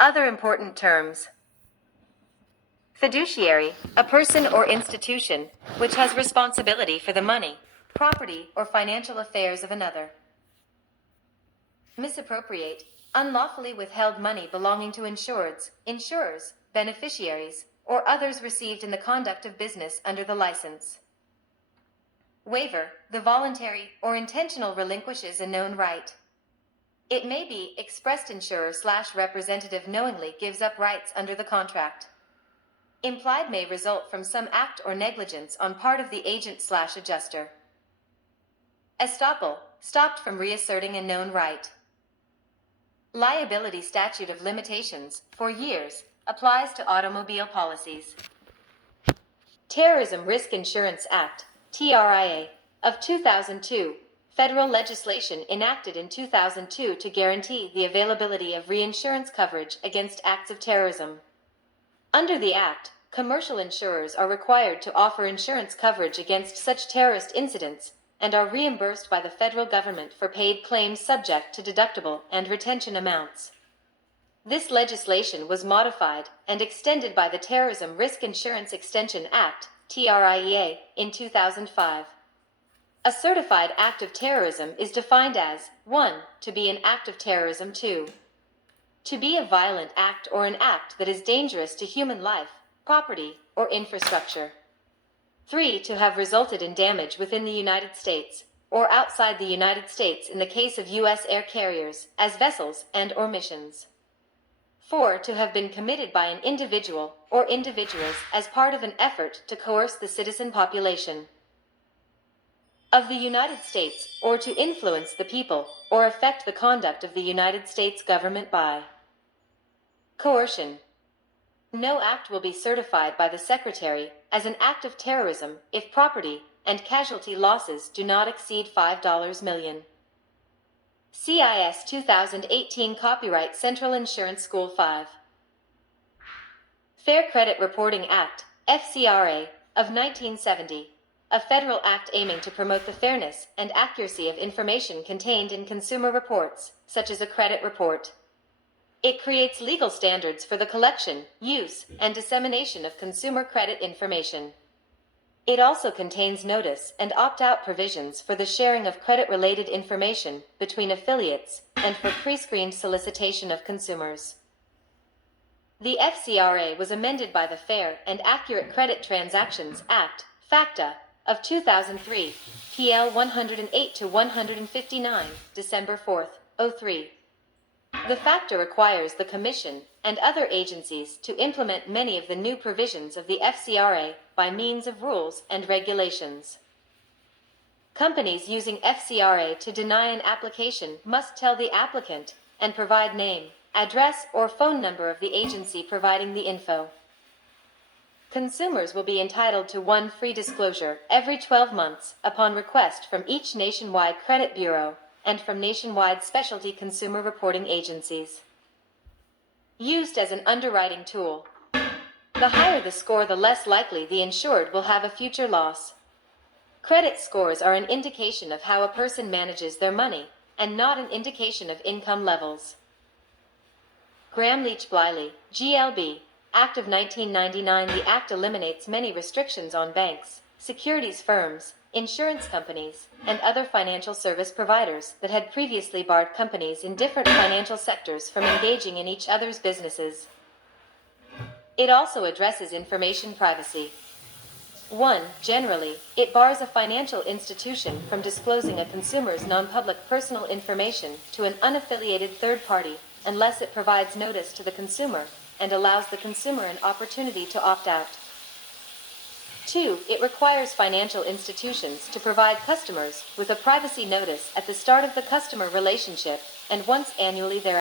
Other important terms. Fiduciary, a person or institution which has responsibility for the money, property, or financial affairs of another. Misappropriate, unlawfully withheld money belonging to insureds, insurers, beneficiaries, or others received in the conduct of business under the license. Waiver, the voluntary or intentional relinquishes a known right. It may be expressed insurer/representative knowingly gives up rights under the contract. Implied may result from some act or negligence on part of the agent/adjuster. Estoppel, stopped from reasserting a known right. Liability statute of limitations, for years, applies to automobile policies. Terrorism Risk Insurance Act, TRIA, of 2002, federal legislation enacted in 2002 to guarantee the availability of reinsurance coverage against acts of terrorism. Under the Act, commercial insurers are required to offer insurance coverage against such terrorist incidents and are reimbursed by the federal government for paid claims subject to deductible and retention amounts. This legislation was modified and extended by the Terrorism Risk Insurance Extension Act, TRIA, in 2005. A certified act of terrorism is defined as 1. To be an act of terrorism, 2. To be a violent act or an act that is dangerous to human life, property, or infrastructure. 3. To have resulted in damage within the United States, or outside the United States in the case of U.S. air carriers, as vessels and/or missions. 4. To have been committed by an individual or individuals as part of an effort to coerce the citizen population of the United States, or to influence the people, or affect the conduct of the United States government by coercion. No act will be certified by the Secretary as an act of terrorism if property and casualty losses do not exceed $5 million. CIS 2018 Copyright Central Insurance School 5. Fair Credit Reporting Act, FCRA, of 1970. A federal act aiming to promote the fairness and accuracy of information contained in consumer reports, such as a credit report. It creates legal standards for the collection, use, and dissemination of consumer credit information. It also contains notice and opt-out provisions for the sharing of credit-related information between affiliates and for pre-screened solicitation of consumers. The FCRA was amended by the Fair and Accurate Credit Transactions Act, FACTA, of 2003, PL 108-159, December 4, 03. The FACTA requires the Commission and other agencies to implement many of the new provisions of the FCRA by means of rules and regulations. Companies using FCRA to deny an application must tell the applicant and provide name, address, or phone number of the agency providing the info. Consumers will be entitled to one free disclosure every 12 months upon request from each nationwide credit bureau and from nationwide specialty consumer reporting agencies. Used as an underwriting tool. The higher the score, the less likely the insured will have a future loss. Credit scores are an indication of how a person manages their money and not an indication of income levels. Gramm-Leach-Bliley, GLB, Act of 1999. The Act eliminates many restrictions on banks, securities firms, insurance companies, and other financial service providers that had previously barred companies in different financial sectors from engaging in each other's businesses. It also addresses information privacy. 1. Generally, it bars a financial institution from disclosing a consumer's non-public personal information to an unaffiliated third party unless it provides notice to the consumer and allows the consumer an opportunity to opt out. 2. It requires financial institutions to provide customers with a privacy notice at the start of the customer relationship and once annually thereafter.